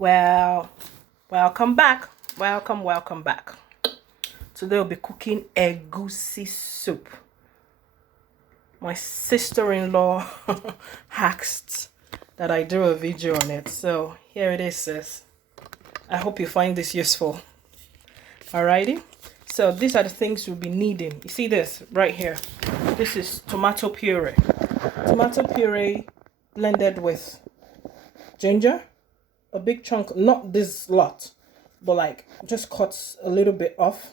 Well, welcome back. Welcome back. Today we'll be cooking egusi soup. My sister-in-law asked that I do a video on it. So here it is, sis. I hope you find this useful. Alrighty. So these are the things you'll be needing. You see this right here? This is tomato puree. Tomato puree blended with ginger. A big chunk, not this lot, but like just cuts a little bit off.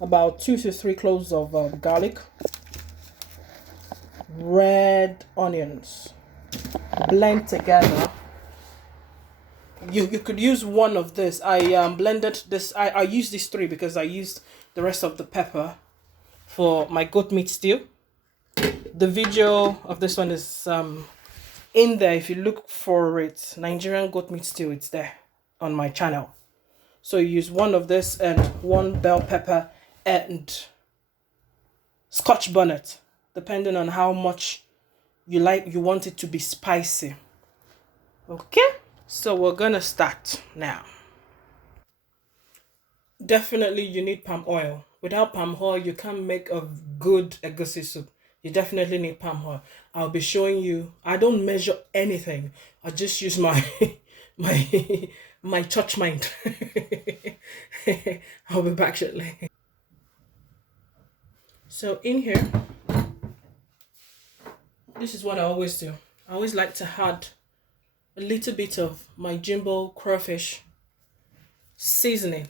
About 2 to 3 cloves of garlic. Red onions. Blend together. You could use one of this. I blended this. I used these 3 because I used the rest of the pepper for my goat meat stew. The video of this one is in there. If you look for it, Nigerian goat meat stew, it's there on my channel. So you use one of this and 1 bell pepper and scotch bonnet, depending on how much you want it to be spicy. Okay, so we're gonna start now. Definitely you need palm oil. Without palm oil, you can't make a good egusi soup. You definitely need palm oil. I'll be showing you. I don't measure anything. I just use my my church mind. I'll be back shortly. So in here, this is what I always do. I always like to add a little bit of my jumbo crawfish seasoning.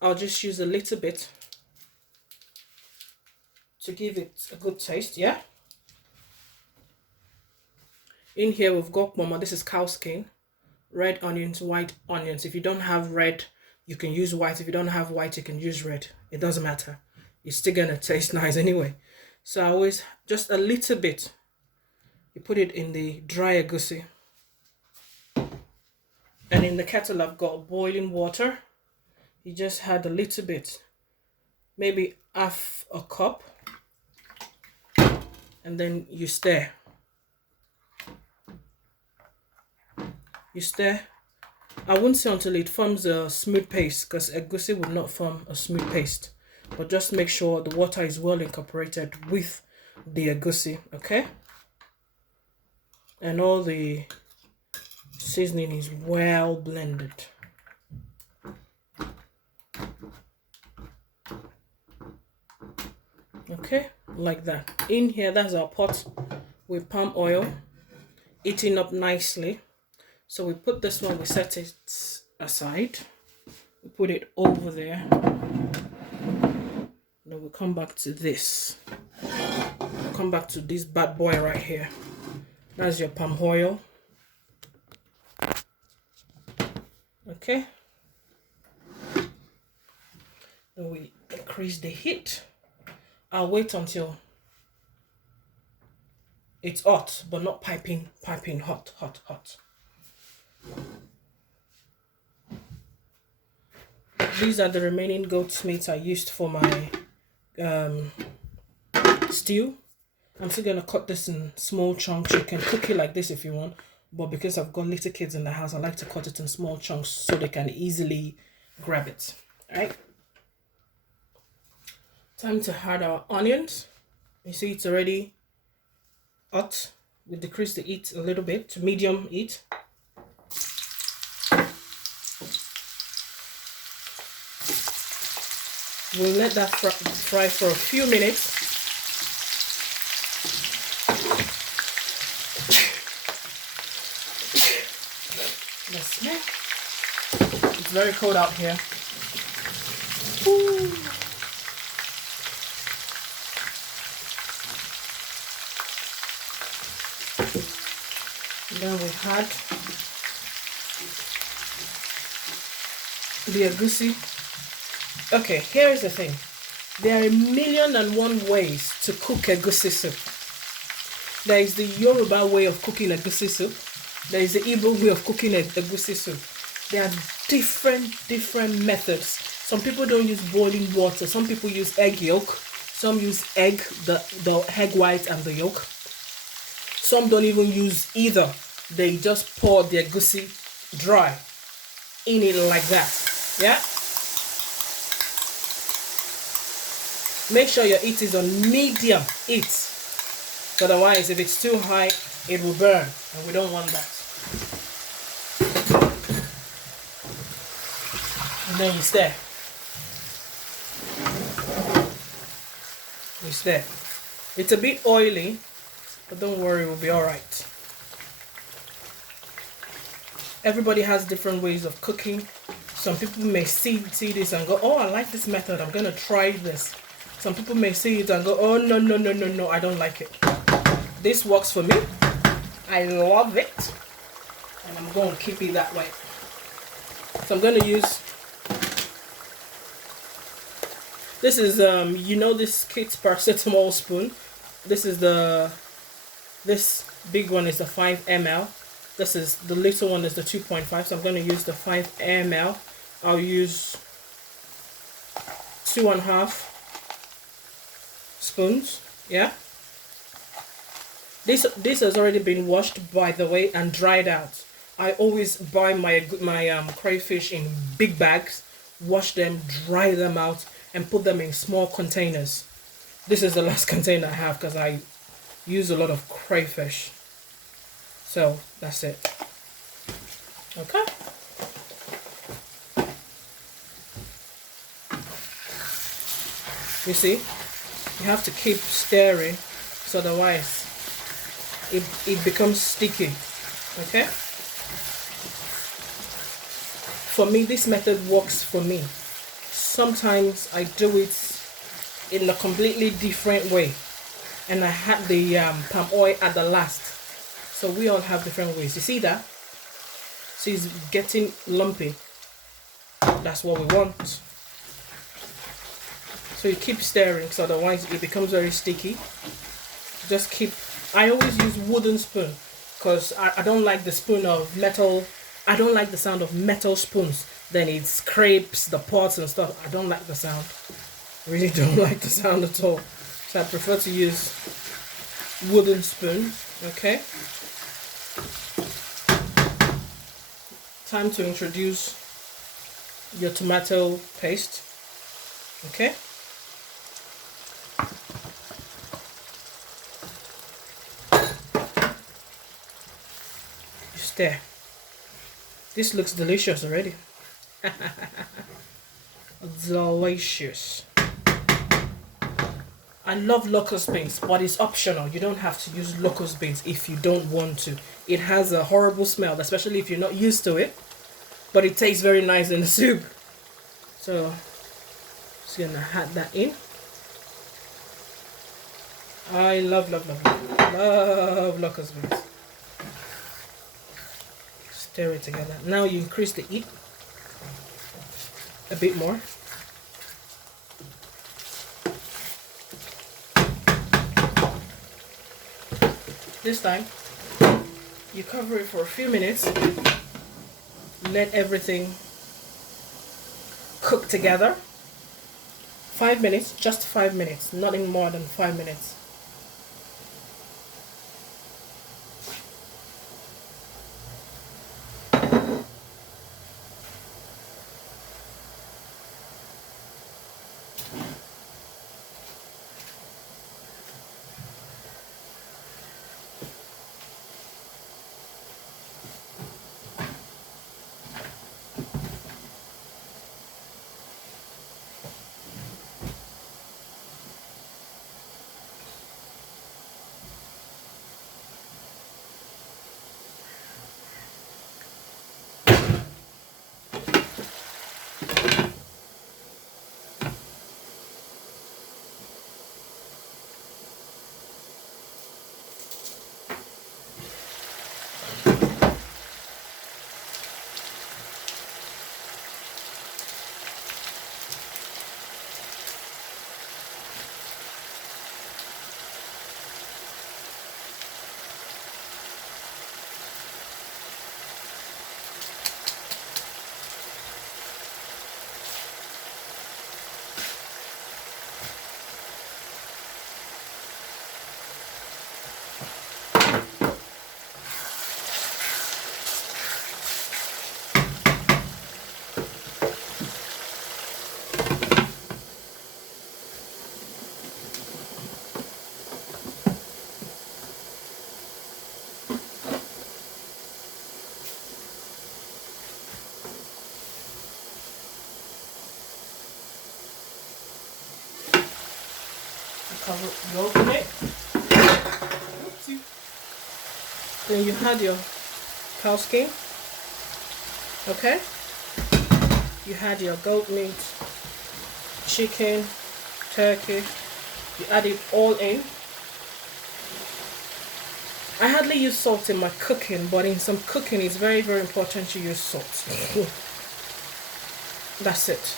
I'll just use a little bit to give it a good taste, yeah? In here we've got mama. This is cow skin, red onions, white onions. If you don't have red, you can use white. If you don't have white, you can use red. It doesn't matter. It's still gonna taste nice anyway. So I always, just a little bit. You put it in the dry egusi. And in the kettle I've got boiling water. You just add a little bit, maybe half a cup, and then you stir. You stir. I won't say until it forms a smooth paste, because egusi would not form a smooth paste. But just make sure the water is well incorporated with the egusi, okay? And all the seasoning is well blended. Okay, like that. In here, that's our pot with palm oil eating up nicely. So we put this one, we set it aside, we put it over there. Then we come back to this. We'll come back to this bad boy right here. That's your palm oil. Okay. Then we increase the heat. I'll wait until it's hot, but not piping hot. These are the remaining goat's meat I used for my stew. I'm still gonna cut this in small chunks. You can cook it like this if you want, but because I've got little kids in the house, I like to cut it in small chunks so they can easily grab it. All right. Time to add our onions. You see it's already hot. We decrease the heat a little bit to medium heat. We'll let that fry for a few minutes. That's it. It's very cold out here. Ooh. Then we had the egusi. Okay, here is the thing. There are 1,000,001 ways to cook egusi soup. There is the Yoruba way of cooking egusi soup. There is the Igbo way of cooking egusi soup. There are different methods. Some people don't use boiling water. Some people use egg yolk. Some use egg, the egg white and the yolk. Some don't even use either. they just pour the egusi dry in it like that. Yeah. Make sure your heat is on medium heat. Otherwise, if it's too high, it will burn, and we don't want that. And then you stir. You stir. It's a bit oily, but don't worry, we'll be all right. Everybody has different ways of cooking. Some people may see this and go, oh, I like this method, I'm gonna try this. Some people may see it and go, oh, no, I don't like it. This works for me. I love it. And I'm going to keep it that way. So I'm going to use, this is, you know this Kate's paracetamol spoon. This is this big one is the 5 ml. This is, the little one is the 2.5. So I'm going to use the 5 ml. I'll use 2.5 spoons. Yeah. This has already been washed, by the way, and dried out. I always buy my crayfish in big bags, wash them, dry them out, and put them in small containers. This is the last container I have because I use a lot of crayfish. So that's it. Okay. You see, you have to keep stirring, so otherwise it becomes sticky. Okay. For me, this method works for me. Sometimes I do it in a completely different way, and I had the palm oil at the last. So we all have different ways. You see that? See, it's getting lumpy. That's what we want. So you keep stirring, so otherwise it becomes very sticky. Just keep. I always use wooden spoon because I don't like the spoon of metal. I don't like the sound of metal spoons. Then it scrapes the pots and stuff. I don't like the sound. I really don't like the sound at all. So I prefer to use wooden spoon. Okay. Time to introduce your tomato paste. Okay. Just there. This looks delicious already. Delicious. I love locust beans, but it's optional. You don't have to use locust beans if you don't want to. It has a horrible smell, especially if you're not used to it. But it tastes very nice in the soup. So, just gonna add that in. I love locust beans. Stir it together. Now you increase the heat a bit more. This time, you cover it for a few minutes. Let everything cook together. 5 minutes, just 5 minutes, nothing more than 5 minutes. cover, you open it. Oopsie. Then you had your cow skin. Okay? You had your goat meat, chicken, turkey. You add it all in. I hardly use salt in my cooking, but in some cooking it's very, very important to use salt. That's it.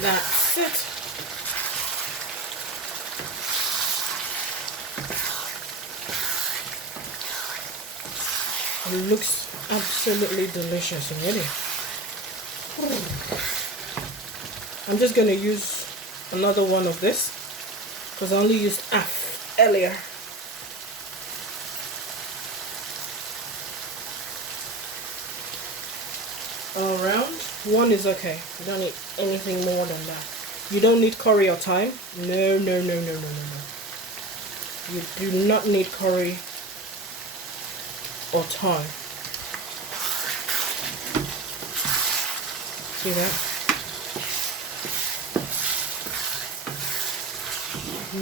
That's it. It looks absolutely delicious already. I'm just going to use another one of this because I only used half earlier. All around, one is okay. You don't need anything more than that. You don't need curry or thyme. No, no, no, no, no, no, no. You do not need curry or thyme. See that?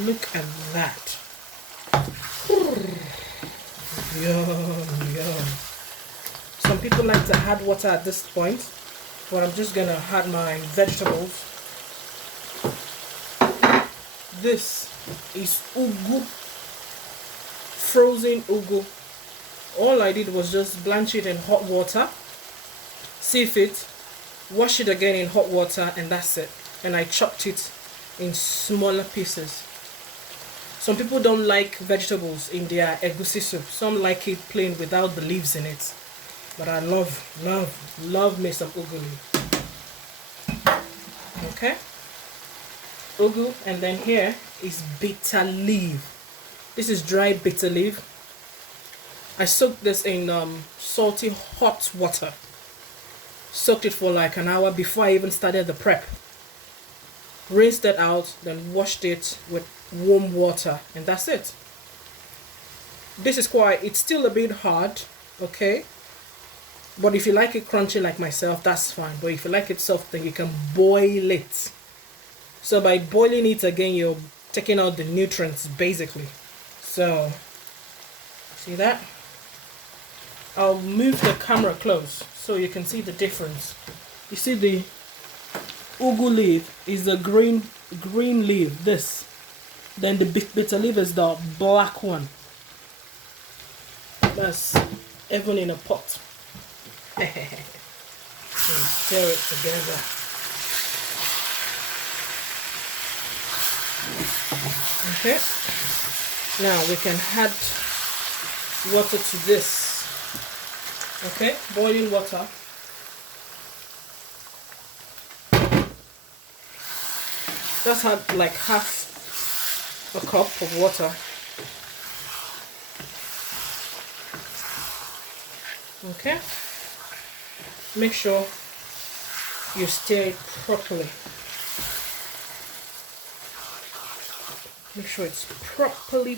Look at that. Yum, yum. Some people like to add water at this point, but I'm just gonna add my vegetables. This is ugu, frozen ugu. All I did was just blanch it in hot water, sieve it, wash it again in hot water, and that's it. And I chopped it in smaller pieces. Some people don't like vegetables in their egusi soup. Some like it plain without the leaves in it. But I love me some ugu leaf. Okay? Ugu, and then here is bitter leaf. This is dry bitter leaf. I soaked this in salty hot water. Soaked it for like an hour before I even started the prep. Rinsed it out, then washed it with warm water, and that's it. This is it's still a bit hard, okay? But if you like it crunchy like myself, that's fine. But if you like it soft, then you can boil it. So by boiling it again, you're taking out the nutrients basically. So, see that? I'll move the camera close so you can see the difference. You see the ugu leaf is the green leaf, this. Then the bitter leaf is the black one. That's even in a pot. Stir it together. Okay. Now we can add water to this. Okay, boiling water. Just add like half a cup of water. Okay. Make sure you stir it properly. Make sure it's properly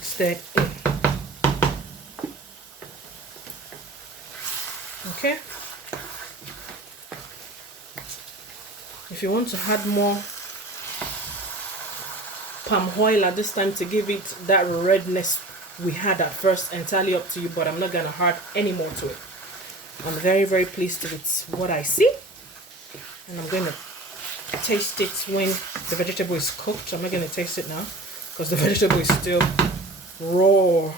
stirred in. Okay. If you want to add more palm oil at this time to give it that redness we had at first, entirely up to you, but I'm not gonna add any more to it. I'm very, very pleased with what I see, and I'm going to taste it when the vegetable is cooked. I'm not going to taste it now because the vegetable is still raw.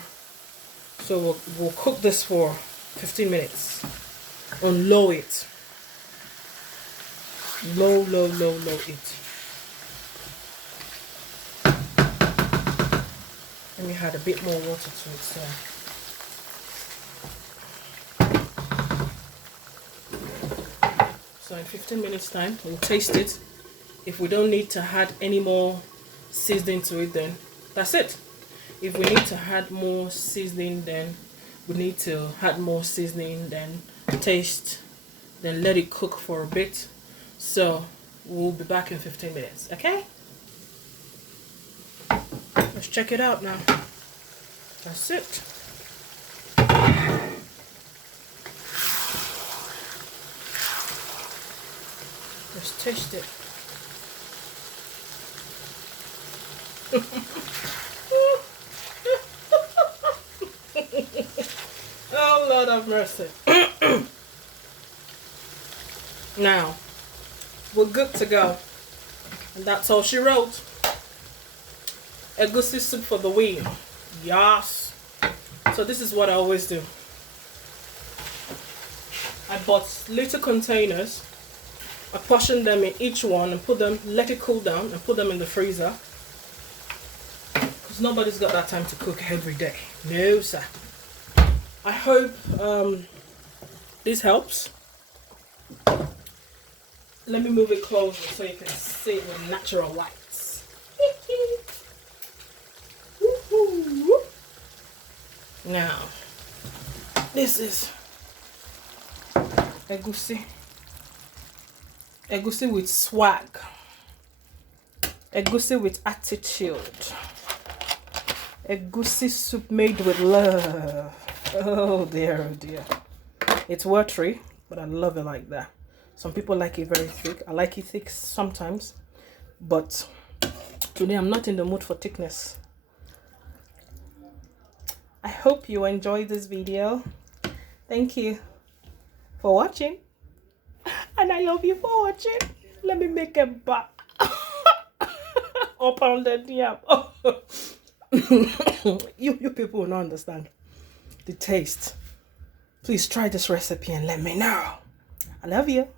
So we'll cook this for 15 minutes on low it. Low it. Let me add a bit more water to it. So in 15 minutes time, we'll taste it. If we don't need to add any more seasoning to it, then that's it. If we need to add more seasoning, then we need to add more seasoning, then taste, then let it cook for a bit. So we'll be back in 15 minutes, okay? Let's check it out now. That's it. Let's taste it. Oh, Lord have mercy. Now, we're good to go. And that's all she wrote. Egusi soup for the win. Yes. So this is what I always do. I bought little containers. I portion them in each one and put them, let it cool down and put them in the freezer. Because nobody's got that time to cook every day. No, sir. I hope this helps. Let me move it closer so you can see it with natural lights. Now, this is egusi. Egusi with swag. Egusi with attitude. Egusi soup made with love. Oh dear, oh dear. It's watery, but I love it like that. Some people like it very thick. I like it thick sometimes, but today I'm not in the mood for thickness. I hope you enjoyed this video. Thank you for watching, and I love you for watching. Let me make a back or pounded yam. You people will not understand the taste. Please try this recipe and let me know. I love you.